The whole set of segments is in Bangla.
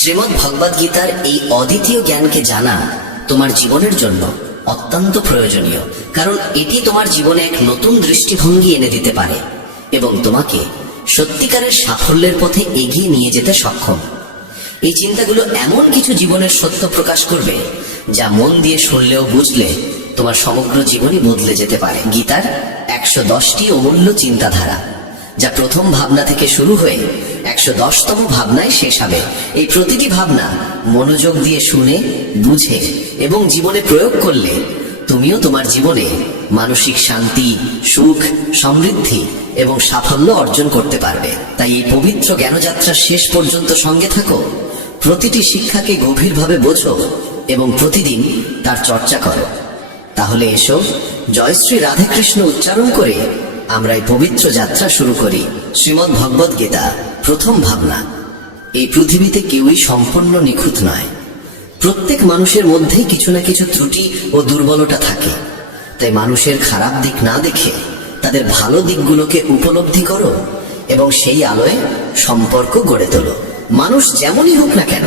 শ্রীমদ্ ভগবদ গীতার এই অদ্বিতীয় জ্ঞানকে জানা তোমার জীবনের জন্য অত্যন্ত প্রয়োজনীয়, কারণ এটি তোমার জীবনে এক নতুন দৃষ্টিভঙ্গি এনে দিতে পারে এবং তোমাকে সত্যিকারের সাফল্যের পথে এগিয়ে নিয়ে যেতে সক্ষম। এই চিন্তাগুলো এমন কিছু জীবনের সত্য প্রকাশ করবে যা মন দিয়ে শুনলেও বুঝলে তোমার সমগ্র জীবনই বদলে যেতে পারে। গীতার 110টি অমূল্য চিন্তাধারা, যা প্রথম ভাবনা থেকে শুরু হয়ে 110তম ভাবনায় শেষ হবে। এই প্রতিটি ভাবনা মনোযোগ দিয়ে শুনে, বুঝে এবং জীবনে প্রয়োগ করলে তুমিও তোমার জীবনে মানসিক শান্তি, সুখ, সমৃদ্ধি এবং সাফল্য অর্জন করতে পারবে। তাই এই পবিত্র জ্ঞানযাত্রার শেষ পর্যন্ত সঙ্গে থাকো, প্রতিটি শিক্ষাকে গভীরভাবে বোঝো এবং প্রতিদিন তার চর্চা করো। তাহলে এসো, জয় শ্রী রাধে কৃষ্ণ উচ্চারণ করে আমরা এই পবিত্র যাত্রা শুরু করি। শ্রীমদ্ ভগবদ গীতা প্রথম ভাবনা। এই পৃথিবীতে কেউই সম্পূর্ণ নিখুঁত নয়। প্রত্যেক মানুষের মধ্যেই কিছু না কিছু ত্রুটি ও দুর্বলতা থাকে। তাই মানুষের খারাপ দিক না দেখে তাদের ভালো দিকগুলোকে উপলব্ধি করো এবং সেই আলোয় সম্পর্ক গড়ে তোলো। মানুষ যেমনই হোক না কেন,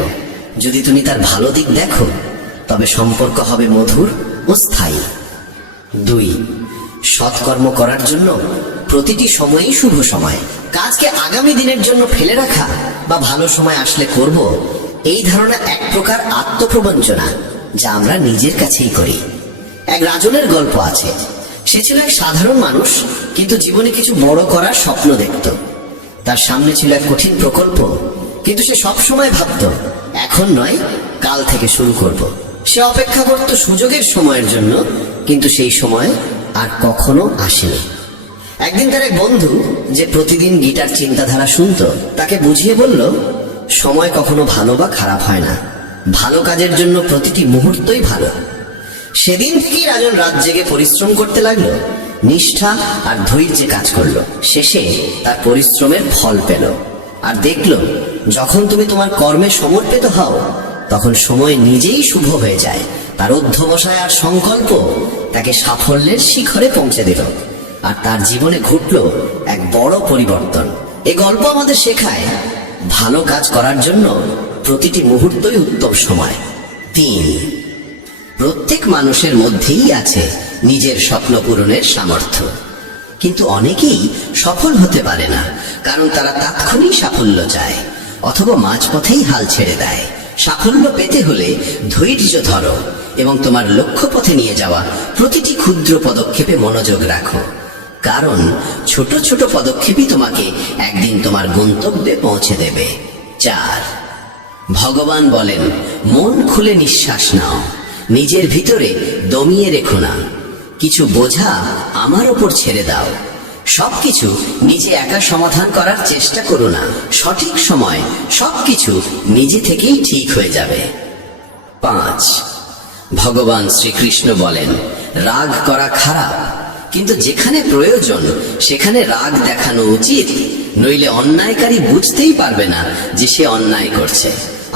যদি তুমি তার ভালো দিক দেখো তবে সম্পর্ক হবে মধুর ও স্থায়ী। 2. সৎকর্ম করার জন্য প্রতিটি সময়ই শুভ সময়। কাজকে আগামী দিনের জন্য ফেলে রাখা বা ভালো সময় আসলে করব, এই ধারণা এক প্রকার আত্মপ্রবঞ্চনা, যা আমরা নিজের কাছেই করি। এক রাজনের গল্প আছে। সে ছিল এক সাধারণ মানুষ, কিন্তু জীবনে কিছু বড় করার স্বপ্ন দেখত। তার সামনে ছিল এক কঠিন প্রকল্প, কিন্তু সে সব সময় ভাবত, এখন নয়, কাল থেকে শুরু করব। সে অপেক্ষা করত সুযোগের সময়ের জন্য, কিন্তু সেই সময় আর কখনো আসেনি। একদিন তার এক বন্ধু, যে প্রতিদিন গীতার চিন্তাধারা শুনত, তাকে বুঝিয়ে বলল, সময় কখনো ভালো বা খারাপ হয় না, ভালো কাজের জন্য প্রতিটি মুহূর্তই ভালো। সেদিন থেকেই রাজন রাত জেগে পরিশ্রম করতে লাগলো, নিষ্ঠা আর ধৈর্যে কাজ করলো। শেষে তার পরিশ্রমের ফল পেল আর দেখলো, যখন তুমি তোমার কর্মে সমর্পিত হও তখন সময় নিজেই শুভ হয়ে যায়। তার অধ্যবসায় আর সংকল্প তাকে সাফল্যের শিখরে পৌঁছে দিল, আর তার জীবনে ঘটল এক বড় পরিবর্তন। এই গল্প আমাদের শেখায়, ভালো কাজ করার জন্য প্রতিটি মুহূর্তই উত্তম সময়। 3. প্রত্যেক মানুষের মধ্যেই আছে নিজের স্বপ্ন পূরণের সামর্থ্য, কিন্তু অনেকেই সফল হতে পারে না, কারণ তারা তাৎক্ষণিক সাফল্য চায় অথবা মাঝপথেই হাল ছেড়ে দেয়। সাফল্য পেতে হলে ধৈর্য ধরো এবং তোমার লক্ষ্যপথে নিয়ে যাওয়া প্রতিটি ক্ষুদ্র পদক্ষেপে মনোযোগ রাখো, কারণ ছোট ছোট পদক্ষেপই তোমাকে একদিন তোমার গন্তব্যে পৌঁছে দেবে। 4. ভগবান বলেন, মন খুলে নিঃশ্বাস নাও, নিজের ভিতরে দমিয়ে রেখো না, কিছু বোঝা আমার ওপর ছেড়ে দাও, সবকিছু নিজে একা সমাধান করার চেষ্টা করো না, সঠিক সময় সবকিছু নিজে থেকেই ঠিক হয়ে যাবে। 5. ভগবান শ্রীকৃষ্ণ বলেন, রাগ করা খারাপ, কিন্তু যেখানে প্রয়োজন সেখানে রাগ দেখানো উচিত, নইলে অন্যায়কারী বুঝতেই পারবে না যে সে অন্যায় করছে,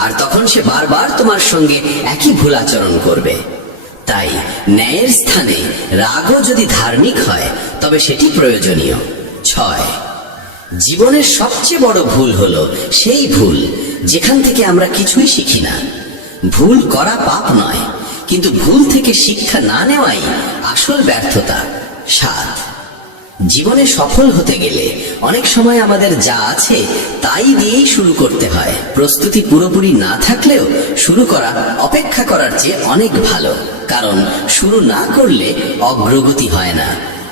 আর তখন সে বারবার তোমার সঙ্গে একই ভুল আচরণ করবে। তাই ন্যায়ের স্থানে রাগও যদি ধার্মিক হয় তবে সেটি প্রয়োজনীয়। 6. জীবনের সবচেয়ে বড় ভুল হলো সেই ভুল যেখান থেকে আমরা কিছুই শিখি না। ভুল করা পাপ নয়, কিন্তু ভুল থেকে শিক্ষা না নেওয়াই আসল ব্যর্থতা। 7. জীবনে সফল হতে গেলে অনেক সময় আমাদের যা আছে তাই দিয়েই শুরু করতে হয়। প্রস্তুতি পুরোপুরি না থাকলেও শুরু করা অপেক্ষা করার চেয়ে অনেক ভালো, কারণ শুরু না করলে অগ্রগতি হয় না,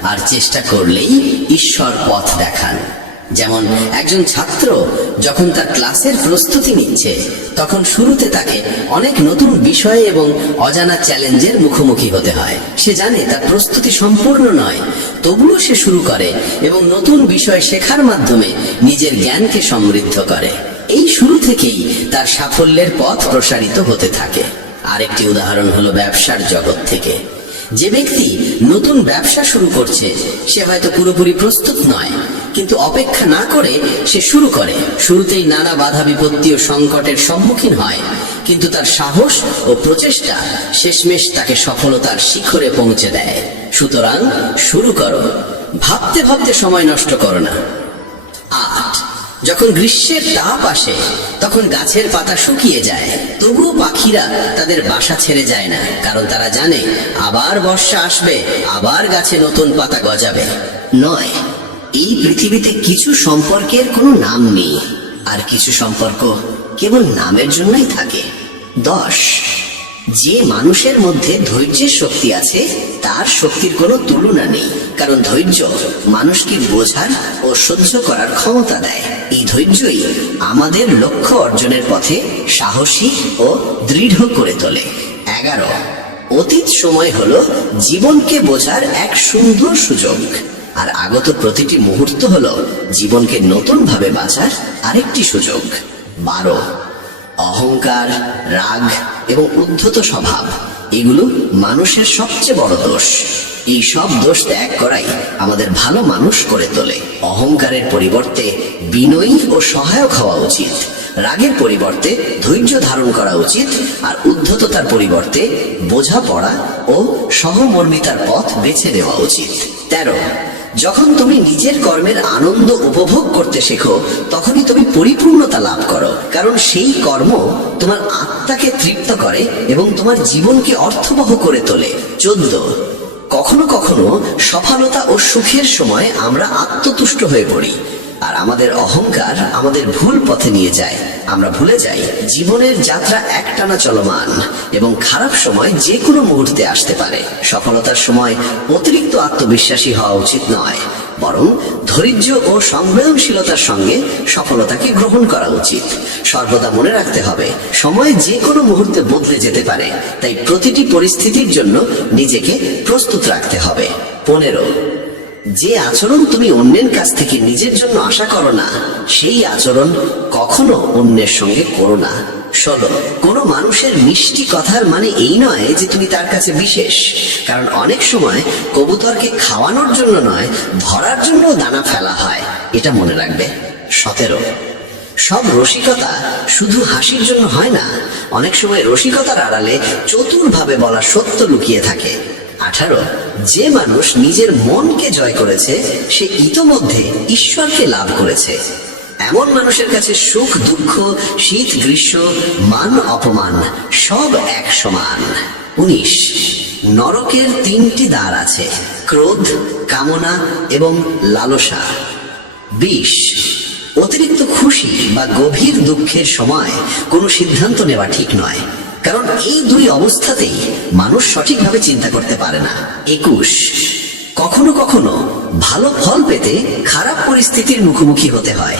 আর চেষ্টা করলেই ঈশ্বর পথ দেখান। যেমন একজন ছাত্র যখন তার ক্লাসের প্রস্তুতি নিচ্ছে, তখন শুরুতে তাকে অনেক নতুন বিষয় এবং অজানা চ্যালেঞ্জের মুখোমুখি হতে হয়। সে জানে তার প্রস্তুতি সম্পূর্ণ নয়, তবুও সে শুরু করে এবং নতুন বিষয় শেখার মাধ্যমে নিজের জ্ঞানকে সমৃদ্ধ করে। এই শুরু থেকেই তার সাফল্যের পথ প্রসারিত হতে থাকে। আরেকটি উদাহরণ হলো ব্যবসার জগৎ থেকে। যে ব্যক্তি নতুন ব্যবসা শুরু করছে, সে হয়তো পুরোপুরি প্রস্তুত নয়, কিন্তু অপেক্ষা না করে সে শুরু করে। শুরুতেই নানা বাধা বিপত্তি ও সংকটের সম্মুখীন হয়, কিন্তু তার সাহস ও প্রচেষ্টা শেষমেশ তাকে সফলতার শিখরে পৌঁছে দেয়। সুতরাং শুরু করো, ভাবতে ভাবতে সময় নষ্ট করো না। 8. যখন গ্রীষ্মের তাপ আসে তখন গাছের পাতা শুকিয়ে যায়, তবুও পাখিরা তাদের বাসা ছেড়ে যায় না, কারণ তারা জানে আবার বর্ষা আসবে, আবার গাছে নতুন পাতা গজাবে। নয়, এই পৃথিবীতে কিছু সম্পর্কের কোনো নাম নেই, আর কিছু সম্পর্ক কেবল নামের জন্যই থাকে। 10, যে মানুষের মধ্যে ধৈর্যের শক্তি আছে তার শক্তির কোনো তুলনা নেই, কারণ ধৈর্য মানুষকে বোঝার ও সহ্য করার ক্ষমতা দেয়। এই ধৈর্যই আমাদের লক্ষ্য অর্জনের পথে সাহসী ও দৃঢ় করে তোলে। 11, অতীত সময় হলো জীবনকে বোঝার এক সুন্দর সুযোগ, আর আগত প্রতিটি মুহূর্ত হলো জীবনকে নতুন ভাবে বাঁচার আরেকটি সুযোগ। 12, অহংকার, রাগ এবং উদ্ধত স্বভাব এগুলো মানুষের সবচেয়ে বড় দোষ। এই সব দোষ ত্যাগ করাই আমাদের ভালো মানুষ করে তোলে। অহংকারের পরিবর্তে বিনয়ী ও সহায়ক হওয়া উচিত, রাগের পরিবর্তে ধৈর্য ধারণ করা উচিত, আর উদ্ধততার পরিবর্তে বোঝাপড়া ও সহমর্মিতার পথ বেছে নেওয়া উচিত। 13, যখন তুমি নিজের কর্মের আনন্দ উপভোগ করতে শেখো তখনই তুমি পরিপূর্ণতা লাভ করো, কারণ সেই কর্ম তোমার আত্মাকে তৃপ্ত করে এবং তোমার জীবনকে অর্থবহ করে তোলে। 14, কখনো কখনো সফলতা ও সুখের সময় আমরা আত্মতুষ্ট হয়ে পড়ি, আর আমাদের অহংকার আমাদের ভুল পথে নিয়ে যায়। আমরা ভুলে যাই জীবনের যাত্রা একটানা চলমান এবং খারাপ সময় যে কোনো মুহূর্তে আসতে পারে। সফলতার সময় অতিরিক্ত আত্মবিশ্বাসী হওয়া উচিত নয়, বরং ধৈর্য ও সংবেদনশীলতার সঙ্গে সফলতাকে গ্রহণ করা উচিত। সর্বদা মনে রাখতে হবে সময় যে কোনো মুহূর্তে বদলে যেতে পারে, তাই প্রতিটি পরিস্থিতির জন্য নিজেকে প্রস্তুত রাখতে হবে। 15, যে আচরণ তুমি অন্যের কাছ থেকে নিজের জন্য আশা করো না সেই আচরণ কখনো অন্যের সঙ্গে করো না। 16, কোনো মানুষের মিষ্টি কথার মানে এই নয় যে তুমি তার কাছে বিশেষ, কারণ অনেক সময় কবুতরকে খাওয়ানোর জন্য নয় ধরার জন্য দানা ফেলা হয়, এটা মনে রাখবে। 17, সব রসিকতা শুধু হাসির জন্য হয় না, অনেক সময় রসিকতার আড়ালে চতুরভাবে বলা সত্য লুকিয়ে থাকে। 18, যে মানুষ নিজের মনকে জয় করেছে সে ইতোমধ্যে ঈশ্বরকে লাভ করেছে। এমন মানুষের কাছে সুখ দুঃখ, শীত গ্রীষ্ম, মান অপমান সব এক সমান। 19, নরকের 3টি দ্বার আছে, ক্রোধ, কামনা এবং লালসা। 20, অতিরিক্ত খুশি বা গভীর দুঃখের সময় কোনো সিদ্ধান্ত নেওয়া ঠিক নয়, কারণ এই দুই অবস্থাতেই মানুষ সঠিকভাবে চিন্তা করতে পারে না। 21, কখনো কখনো ভালো ফল পেতে খারাপ পরিস্থিতির মুখোমুখি হতে হয়,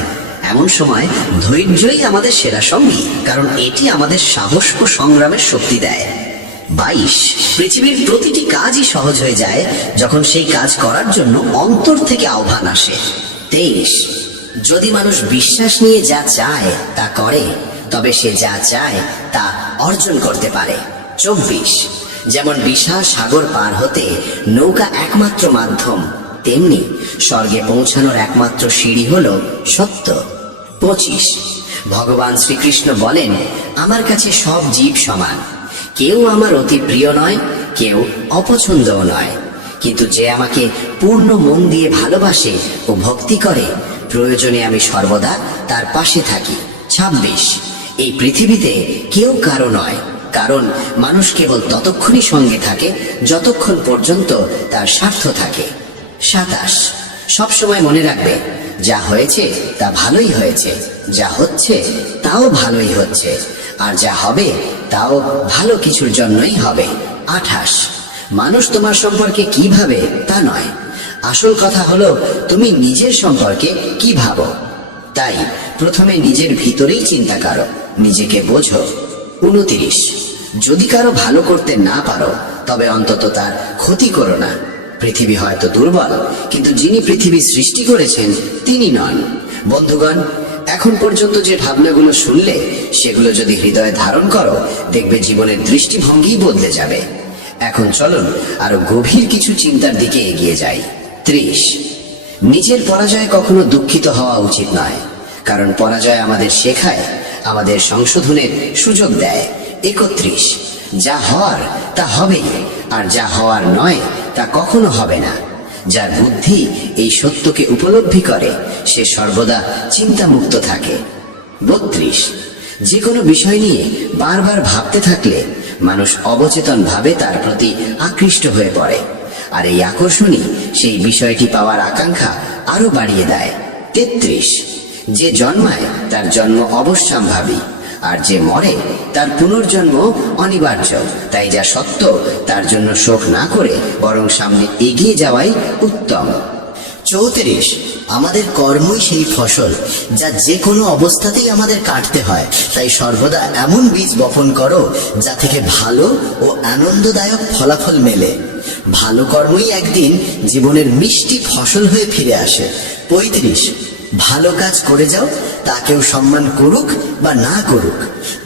এমন সময় ধৈর্যই আমাদের সেরা সঙ্গী, কারণ এটি আমাদের সাহস ও সংগ্রামের শক্তি দেয়। 22, পৃথিবীর প্রতিটি কাজই সহজ হয়ে যায় যখন সেই কাজ করার জন্য অন্তর থেকে আহ্বান আসে। 23, যদি মানুষ বিশ্বাস নিয়ে যা চায় তা করে তবে সে যা চায় তা অর্জন করতে পারে। 24, যেমন বিশাল সাগর পার হতে নৌকা একমাত্র মাধ্যম, তেমনি স্বর্গে পৌঁছানোর একমাত্র সিঁড়ি হলো সত্য। 25, ভগবান শ্রীকৃষ্ণ বলেন, আমার কাছে সব জীব সমান, কেউ আমার অতি প্রিয় নয়, কেউ অপছন্দও নয়, কিন্তু যে আমাকে পূর্ণ মন দিয়ে ভালোবাসে ও ভক্তি করে প্রয়োজনে আমি সর্বদা তার পাশে থাকি। 26, এই পৃথিবীতে কেউ কারো নয়, কারণ মানুষ কেবল ততক্ষণই সঙ্গে থাকে যতক্ষণ পর্যন্ত তার স্বার্থ থাকে। 27, সবসময় মনে রাখবে যা হয়েছে তা ভালোই হয়েছে, যা হচ্ছে তাও ভালোই হচ্ছে, আর যা হবে তাও ভালো কিছুর জন্যই হবে। 28, মানুষ তোমার সম্পর্কে কি ভাবে তা নয়, আসল কথা হলো তুমি নিজের সম্পর্কে কি ভাবো। তাই প্রথমে নিজের ভিতরেই চিন্তা করো, নিজেকে বোঝো। 29, যদি কারো ভালো করতে না পারো তবে অন্তত তার ক্ষতি করো না। পৃথিবী হয়তো দুর্বল, কিন্তু যিনি পৃথিবী সৃষ্টি করেছেন তিনি নন। বন্ধুগণ, এখন পর্যন্ত যে ভাবনাগুলো শুনলে সেগুলো যদি হৃদয়ে ধারণ করো দেখবে জীবনের দৃষ্টিভঙ্গি বদলে যাবে। এখন চলুন আরো গভীর কিছু চিন্তার দিকে এগিয়ে যাই। 30, নিজের পরাজয়ে কখনো দুঃখিত হওয়া উচিত নয়, কারণ পরাজয় আমাদের শেখায়, আমাদের সংশোধনের সুযোগ দেয়। 31, যা হওয়ার তা হবেই, আর যা হওয়ার নয় তা কখনো হবে না। যার বুদ্ধি এই সত্যকে উপলব্ধি করে সে সর্বদা চিন্তামুক্ত থাকে। 32, যে কোনো বিষয় নিয়ে বারবার ভাবতে থাকলে মানুষ অবচেতন ভাবে তার প্রতি আকৃষ্ট হয়ে পড়ে, আর এই আকর্ষণই সেই বিষয়টি পাওয়ার আকাঙ্ক্ষা আরো বাড়িয়ে দেয়। 33, যে জন্মায় তার জন্ম অবশ্যম্ভাবী, আর যে মরে তার পুনর্জন্ম অনিবার্য। তাই যা সত্য তার জন্য শোক না করে বরং সামনে এগিয়ে যাওয়াই উত্তম। 34, আমাদের কর্মই সেই ফসল যা যে কোনো অবস্থাতেই আমাদের কাটতে হয়। তাই সর্বদা এমন বীজ বপন করো যা থেকে ভালো ও আনন্দদায়ক ফলাফল মেলে। ভালো কর্মই একদিন জীবনের মিষ্টি ফসল হয়ে ফিরে আসে। 35, ভালো কাজ করে যাও, তা কেউ সম্মান করুক বা না করুক,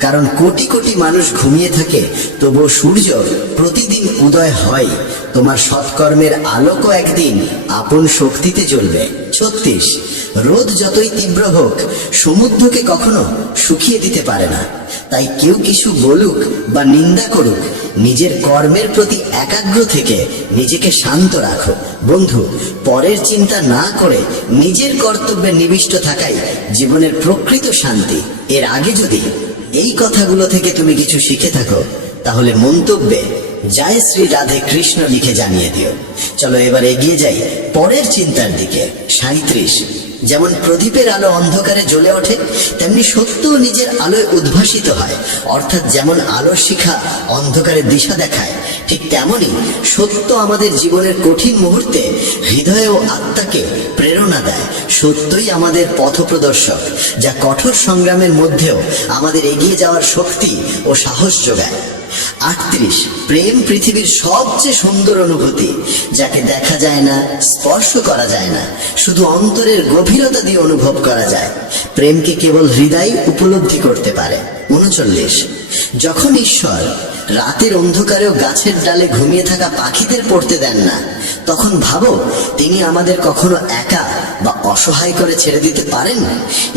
কারণ কোটি কোটি মানুষ ঘুমিয়ে থাকে তবুও সূর্য প্রতিদিন উদয় হয়। তোমার সৎকর্মের আলোকও একদিন আপন শক্তিতে জ্বলবে। 36, রোদ যতই তীব্র হোক সমুদ্রকে কখনো শুকিয়ে দিতে পারে না। তাই কেউ কিছু বলুক বা নিন্দা করুক, নিজের কর্মের প্রতি একাগ্র থেকে নিজেকে শান্ত রাখো। বন্ধু, পরের চিন্তা না করে নিজের কর্তব্যে নিবিষ্ট থাকাই জীবনের প্রকৃত শান্তি। এর আগে যদি এই কথাগুলো থেকে তুমি কিছু শিখে থাকো তাহলে মন্তব্যে জয় শ্রী রাধে কৃষ্ণ লিখে জানিয়ে দিও। চলো এবার এগিয়ে যাই পরের চিন্তার দিকে। 37, যেমন প্রদীপের আলো অন্ধকারে জ্বলে ওঠে তেমনি সত্য নিজের আলোয় উদ্ভাসিত হয়। অর্থাৎ যেমন আলোর শিখা অন্ধকারে দিশা দেখায়, ঠিক তেমনি সত্য আমাদের জীবনের কঠিন মুহূর্তে হৃদয় ও আত্মাকে প্রেরণা দেয়। সত্যই আমাদের পথপ্রদর্শক, যা কঠোর সংগ্রামের মধ্যেও আমাদের এগিয়ে যাওয়ার শক্তি ও সাহস যোগায়। 38, প্রেম পৃথিবীর সবচেয়ে সুন্দর অনুভূতি, যাকে দেখা যায় না, স্পর্শ করা যায় না, শুধু অন্তরের গভীরতা দিয়ে অনুভব করা যায়। প্রেমকে কেবল হৃদয় উপলব্ধি করতে পারে। 39, যখন ঈশ্বর রাতের অন্ধকারেও গাছের ডালে ঘুমিয়ে থাকা পাখিদের পড়তে দেন না, তখন ভাবো তিনি আমাদের কখনো একা বা অসহায় করে ছেড়ে দিতে পারেন?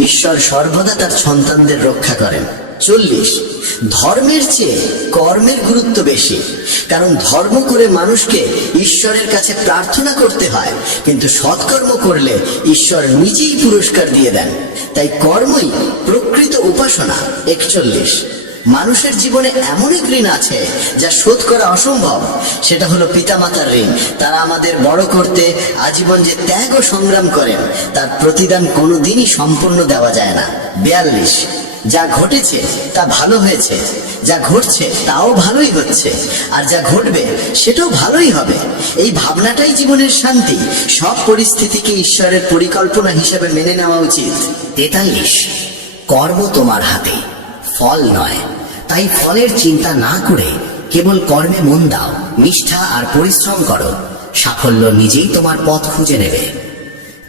ঈশ্বর সর্বদা তার সন্তানদের রক্ষা করেন। 40, ধর্মের চেয়ে কর্মের গুরুত্ব বেশি, কারণ ধর্ম করে মানুষকে ঈশ্বরের কাছে প্রার্থনা করতে হয়, কিন্তু সৎকর্ম করলে ঈশ্বর নিজেই পুরস্কার দিয়ে দেন। তাই কর্মই প্রকৃত উপাসনা। 41, মানুষের জীবনে এমন এক ঋণ আছে যা শোধ করা অসম্ভব, সেটা হলো পিতামাতার ঋণ। তারা আমাদের বড় করতে আজীবন যে ত্যাগ ও সংগ্রাম করেন তার প্রতিদান কোনোদিনই সম্পূর্ণ দেওয়া যায় না। 42, যা ঘটেছে তা ভালো হয়েছে, যা ঘটছে তাও ভালোই হচ্ছে, আর যা ঘটবে সেটাও ভালোই হবে। এই ভাবনাটাই জীবনের শান্তি। সব পরিস্থিতিকে ঈশ্বরের পরিকল্পনা হিসেবে মেনে নেওয়া উচিত। 43, কর্ম তোমার হাতে, ফল নয়। তাই ফলের চিন্তা না করে কেবল কর্মে মন দাও, নিষ্ঠা আর পরিশ্রম করো। সাফল্য নিজেই তোমার পথ খুঁজে নেবে।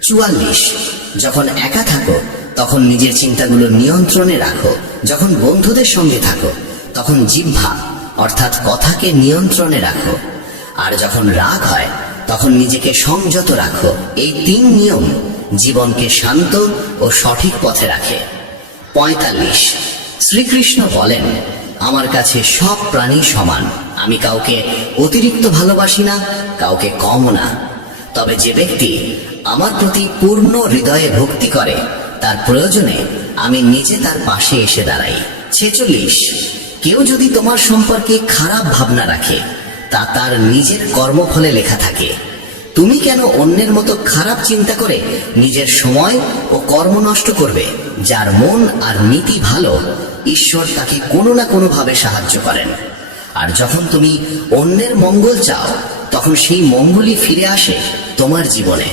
44, যখন একা থাকো তখন নিজের চিন্তাগুলো নিয়ন্ত্রণে রাখো। যখন বন্ধুদের সঙ্গে থাকো তখন জিহ্বা অর্থাৎ কথাকে নিয়ন্ত্রণে রাখো। আর যখন রাগ হয় তখন নিজেকে সংযত রাখো। এই 3 নিয়ম জীবনকে শান্ত ও সঠিক পথে রাখে। 45, শ্রীকৃষ্ণ বলেন, আমার কাছে সব প্রাণী সমান। আমি কাউকে অতিরিক্ত ভালোবাসি না, কাউকে কমও না। তবে যে ব্যক্তি আমার প্রতি পূর্ণ হৃদয়ে ভক্তি করে তার প্রয়োজনে আমি নিজে তার পাশে এসে দাঁড়াই। 46, কেউ যদি তোমার সম্পর্কে খারাপ ভাবনা রাখে তা তার নিজের কর্মফলে লেখা থাকে। তুমি কেন অন্যের মতো খারাপ চিন্তা করে নিজের সময় ও কর্ম নষ্ট করবে? যার মন আর নীতি ভালো, ঈশ্বর তাকে কোনো না কোনো ভাবে সাহায্য করেন। আর যখন তুমি অন্যের মঙ্গল চাও তখন সেই মঙ্গলই ফিরে আসে তোমার জীবনে।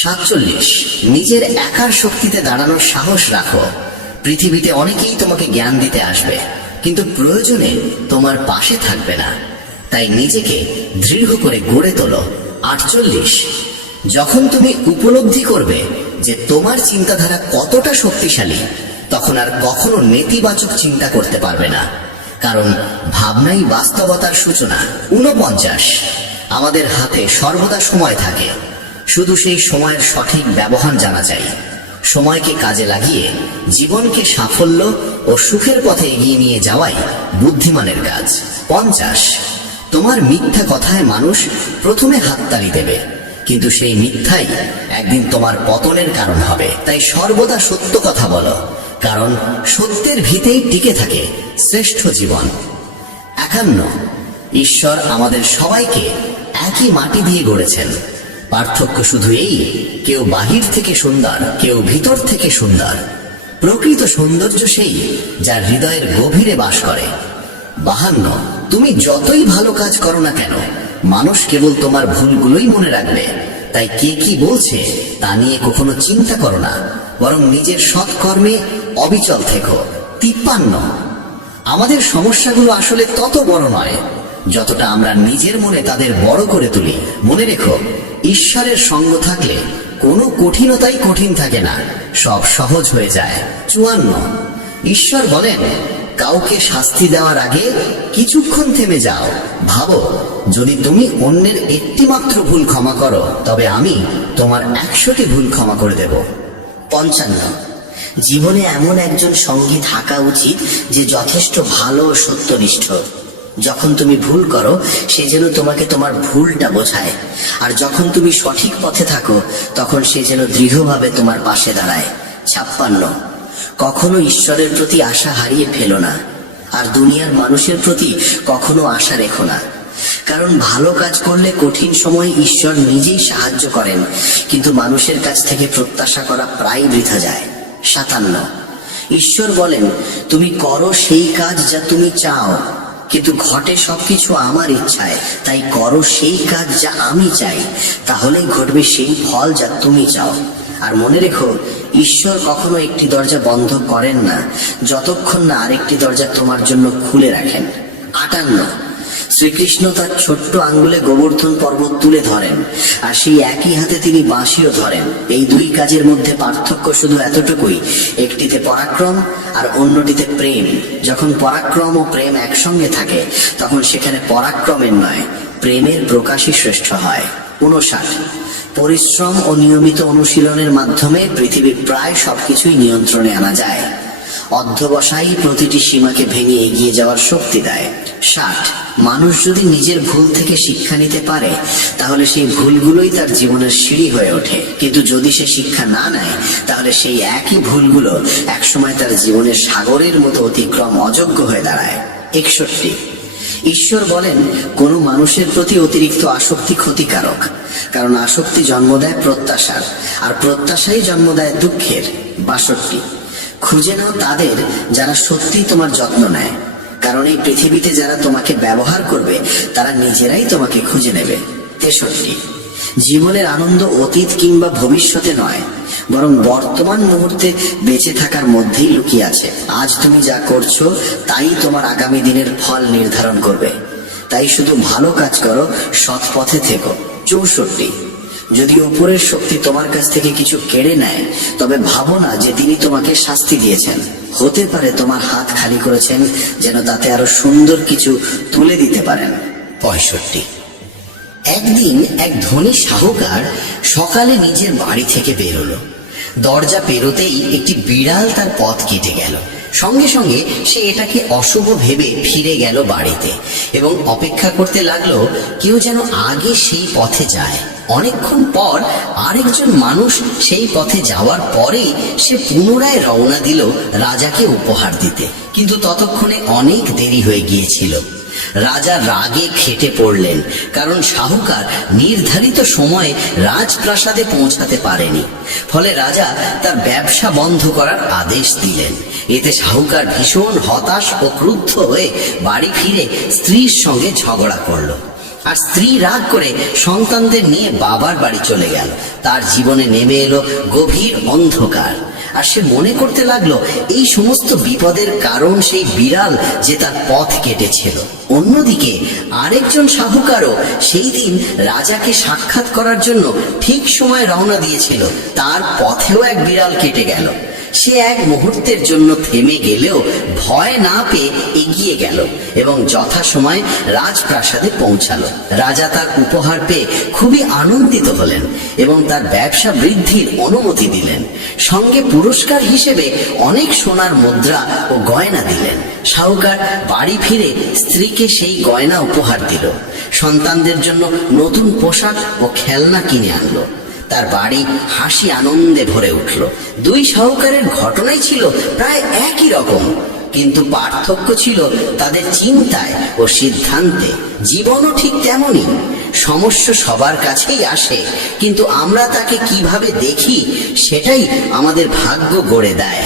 47, নিজের একার শক্তিতে দাঁড়ানোর সাহস রাখো। পৃথিবীতে অনেকেই তোমাকে জ্ঞান দিতে আসবে, কিন্তু প্রয়োজনে তোমার পাশে থাকবে না। তাই নিজেকে দৃঢ় করে গড়ে তোলো। 48, যখন তুমি উপলব্ধি করবে যে তোমার চিন্তাধারা কতটা শক্তিশালী, তখন আর কখনো নেতিবাচক চিন্তা করতে পারবে না, কারণ ভাবনাই বাস্তবতার সূচনা। 49, আমাদের হাতে সর্বদা সময় থাকে, শুধু সেই সময়ের সঠিক ব্যবহার জানা চাই। সময়কে কাজে লাগিয়ে জীবনকে সাফল্য ও সুখের পথে এগিয়ে নিয়ে যাওয়াই বুদ্ধিমানের কাজ। 50, তোমার মিথ্যা কথায় মানুষ প্রথমে হাততালি দেবে, কিন্তু সেই মিথ্যাই একদিন তোমার পতনের কারণ হবে। তাই সর্বদা সত্য কথা বলো, কারণ সত্যের ভিতেই টিকে থাকে শ্রেষ্ঠ জীবন। 51, ঈশ্বর আমাদের সবাইকে একই মাটি দিয়ে গড়েছেন। পার্থক্য শুধু এই, কেউ বাহির থেকে সুন্দর, কেউ ভিতর থেকে সুন্দর। প্রকৃত সৌন্দর্য সেই যার হৃদয়ের গভীরে বাস করে। 52, তুমি যতই ভালো কাজ করো না কেন, মানুষ কেবল তোমার ভুলগুলোই মনে রাখবে। তাই কে কি বলছে তা নিয়ে কখনো চিন্তা করো না, বরং নিজের সৎকর্মে অবিচল থেকো। 53, আমাদের সমস্যাগুলো আসলে তত বড় নয় যতটা আমরা নিজের মনে তাদের বড় করে তুলি। মনে রেখো, ঈশ্বরের সঙ্গ থাকলে কোনো কঠিনতাই কঠিন থাকে না, সব সহজ হয়ে যায়। 54, ঈশ্বর বলেন, কাউকে শাস্তি দেওয়ার আগে কিছুক্ষণ থেমে যাও, ভাবো, যদি তুমি অন্যের একটি মাত্র ভুল ক্ষমা করো, তবে আমি তোমার 100টি ভুল ক্ষমা করে দেব। 55, জীবনে এমন একজন সঙ্গী থাকা উচিত যে যথেষ্ট ভালো ও সত্যনিষ্ঠ। যখন তুমি ভুল করো, সে যেন তোমাকে তোমার ভুলটা বোঝায়, আর যখন তুমি সঠিক পথে থাকো, তখন সে যেন দৃঢ়ভাবে তোমার পাশে দাঁড়ায়। 56, কখনো ঈশ্বরের প্রতি আশা হারিয়ে ফেলো না, আর দুনিয়ার মানুষের প্রতি কখনো আশা রেখো না। কারণ ভালো কাজ করলে কঠিন সময়ে ঈশ্বর নিজেই সাহায্য করেন, কিন্তু মানুষের কাছ থেকে প্রত্যাশা করা প্রায় বৃথা যায়। 57, ঈশ্বর বলেন, তুমি করো সেই কাজ যা তুমি চাও, কিন্তু ঘটে সবকিছু আমার ইচ্ছায়। তাই করো সেই কাজ যা আমি চাই, তাহলেই ঘটবে সেই ফল যা তুমি চাও। আর মনে রেখো, ঈশ্বর কখনো একটি দরজা বন্ধ করেন না যতক্ষণ না আরেকটি দরজা তোমার জন্য খুলে রাখেন। 58, শ্রীকৃষ্ণ তার ছোট্ট আঙ্গুলে গোবর্ধন পর্বত তুলে ধরেন, আর সেই একই হাতে তিনি বাঁশিও ধরেন। এই দুই কাজের মধ্যে পার্থক্য শুধু এতটুকুই, একটিতে পরাক্রম আর অন্যটিতে প্রেম। যখন পরাক্রম ও প্রেম একসঙ্গে থাকে, তখন সেখানে পরাক্রমের নয়, প্রেমের প্রকাশই শ্রেষ্ঠ হয়। 59, পরিশ্রম ও নিয়মিত অনুশীলনের মাধ্যমে পৃথিবীর প্রায় সবকিছুই নিয়ন্ত্রণে আনা যায়। অধ্যবসায়ই প্রতিটি সীমাকে ভেঙে এগিয়ে যাওয়ার শক্তি দেয়। 60, মানুষ যদি নিজের ভুল থেকে শিক্ষা নিতে পারে, তাহলে সেই ভুলগুলোই তার জীবনের সিঁড়ি হয়ে ওঠে। কিন্তু যদি সে শিক্ষা না নেয়, তাহলে সেই একই ভুলগুলো একসময় তার জীবনের সাগরের মতো অতিক্রম অযোগ্য হয়ে দাঁড়ায়। 61, ঈশ্বর বলেন, কোনো মানুষের প্রতি অতিরিক্ত আসক্তি ক্ষতিকারক, কারণ আসক্তি জন্ম দেয় প্রত্যাশার, আর প্রত্যাশাই জন্ম দেয় দুঃখের। 62, খুঁজে নাও তাদের যারা সত্যি তোমার যত্ন নেয়, কারণ এই পৃথিবীতে যারা তোমাকে ব্যবহার করবে, তারা নিজেরাই তোমাকে খুঁজে নেবে। 63, জীবনের আনন্দ অতীত কিংবা ভবিষ্যতে নয়, বরং বর্তমান মুহূর্তে বেঁচে থাকার মধ্যেই লুকিয়ে আছে। আজ তুমি যা করছো তাই তোমার আগামী দিনের ফল নির্ধারণ করবে। তাই শুধু ভালো কাজ করো, সৎ পথে থেকো। 64, যদি উপরের শক্তি তোমার কাছ থেকে কিছু কেড়ে নেয়, তবে ভাবো না যে তিনি তোমাকে শাস্তি দিয়েছেন। হতে পারে তোমার হাত খালি করেছেন যেন তাতে আরো সুন্দর কিছু তুলে দিতে পারেন। 65, একদিন এক ধনী সাহুকার সকালে নিজের বাড়ি থেকে বেরোলো। দরজা পেরোতেই একটি বিড়াল তার পথ কেটে গেল। সঙ্গে সঙ্গে সে এটাকে অশুভ ভেবে ফিরে গেল বাড়িতে এবং অপেক্ষা করতে লাগলো কেউ যেন আগে সেই পথে যায়। অনেকক্ষণ পর আরেকজন মানুষ সেই পথে যাওয়ার পরেই সে পুনরায় রওনা দিল রাজাকে উপহার দিতে, কিন্তু ততক্ষণে অনেক দেরি হয়ে গিয়েছিল। রাজা রাগে খেটে পড়লেন, কারণ সাহুকার নির্ধারিত সময়ে রাজপ্রাসাদে পৌঁছাতে পারেনি। ফলে রাজা তার ব্যবসা বন্ধ করার আদেশ দিলেন। এতে সাহুকার ভীষণ হতাশ ও ক্রুদ্ধ হয়ে বাড়ি ফিরে স্ত্রীর সঙ্গে ঝগড়া করলো, আর স্ত্রী রাগ করে সন্তানদের নিয়ে বাবার বাড়ি চলে গেল। তার জীবনে নেমে এলো গভীর অন্ধকার, আর সে মনে করতে লাগলো এই সমস্ত বিপদের কারণ সেই বিড়াল যে তার পথ কেটেছিল। অন্যদিকে আরেকজন সাহুকারও সেই দিন রাজাকে সাক্ষাৎ করার জন্য ঠিক সময় রওনা দিয়েছিল। তার পথেও এক বিড়াল কেটে গেল। সে এক মুহূর্তের জন্য থেমে গেলেও ভয় না পেয়ে এগিয়ে গেল এবং যথাসময়ে রাজপ্রাসাদে পৌঁছালো। রাজা তার উপহার পেয়ে খুবই আনন্দিত হলেন এবং তার ব্যবসা বৃদ্ধির অনুমতি দিলেন। সঙ্গে পুরস্কার হিসেবে অনেক সোনার মুদ্রা ও গয়না দিলেন। শাহুকার বাড়ি ফিরে স্ত্রীকে সেই গয়না উপহার দিল। সন্তানদের জন্য নতুন পোশাক ও খেলনা কিনে আনলো। তার বাড়ি হাসি আনন্দে ভরে উঠল। দুই শাহুকারের ঘটনাই ছিল প্রায় একই রকম, কিন্তু পার্থক্য ছিল তাদের চিন্তায় ও সিদ্ধান্তে। জীবনও ঠিক তেমনই, সমস্যা সবার কাছেই আসে, কিন্তু আমরা তাকে কিভাবে দেখি সেটাই আমাদের ভাগ্য গড়ে দেয়।